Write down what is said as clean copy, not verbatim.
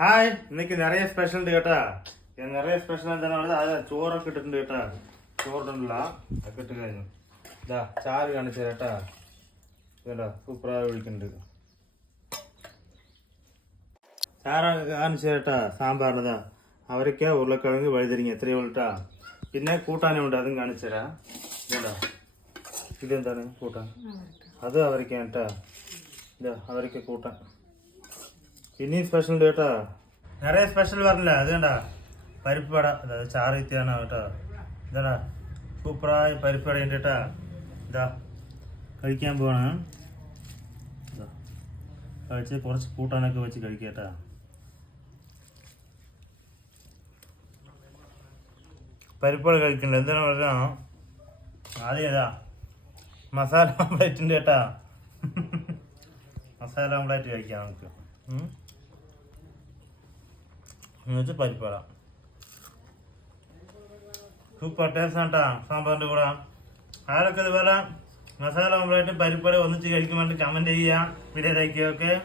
Hi, ഇന്നേക്ക് നിറയെ special ഉണ്ട് കേട്ടാ. നിറയെ സ്പെഷ്യൽ എന്താണെന്ന് അത് ചോറൊക്കെ ഇട്ടിട്ടുണ്ട് കേട്ടാ. ചോറിട്ടില്ല, ഒക്കെ ഇട്ട് കഴിഞ്ഞു. ഇതാ ചാറ് കാണിച്ചു കേട്ടാ. കേട്ടോ, സൂപ്പറായി ഒഴിക്കുന്നുണ്ട്. ചാറ് കാണിച്ചു കേട്ടാ. സാമ്പാറിനതാ അവരൊക്കെ ഉരുളക്കിഴങ്ങ് വഴുതിരിങ്ങി എത്രയോ ഇട്ടാ. പിന്നെ കൂട്ടാനും ഉണ്ട്, അതും കാണിച്ചു തരാം. കേട്ടോ, ഇതെന്താണ് കൂട്ടാൻ? അത് അവരൊക്കെ കേട്ടാ. ഇതാ അവരൊക്കെ കൂട്ടാൻ. പിന്നെയും സ്പെഷ്യൽ ഉണ്ട് കേട്ടോ. നിറയെ സ്പെഷ്യൽ പറഞ്ഞില്ല. അത് കണ്ടാ പരിപ്പ് വട, അതായത് ചാറ് എത്തിയാണ് കേട്ടോ. ഇതാടാ സൂപ്പറായി പരിപ്പ് വട ഉണ്ട് കേട്ടാ. ഇതാ കഴിക്കാൻ പോവാണ്. ഇതാ കഴിച്ച് കുറച്ച് കൂട്ടാനൊക്കെ വെച്ച് കഴിക്കട്ടാ. പരിപ്പ് വട കഴിക്കണ്ട. എന്താണ് പറഞ്ഞാൽ ആദ്യം ഏതാ മസാല ഓംപ്ലേറ്റ് ഉണ്ട് കേട്ടാ. മസാല ഓംപ്ലേറ്റ് കഴിക്കാം നമുക്ക്. എന്നുവെച്ചാൽ പരിപ്പട സൂപ്പർ ടേസ്റ്റ് ആട്ടാ സാമ്പാറിൻ്റെ കൂടെ. ആരൊക്കെ ഇതുപോലെ മസാല ഓംപ്ലേറ്റ് പരിപ്പട ഒന്നിച്ച് കഴിക്കുമ്പോൾ കമൻറ്റ് ചെയ്യാം, വീഡിയോ ലൈക്ക്. ഓക്കെ.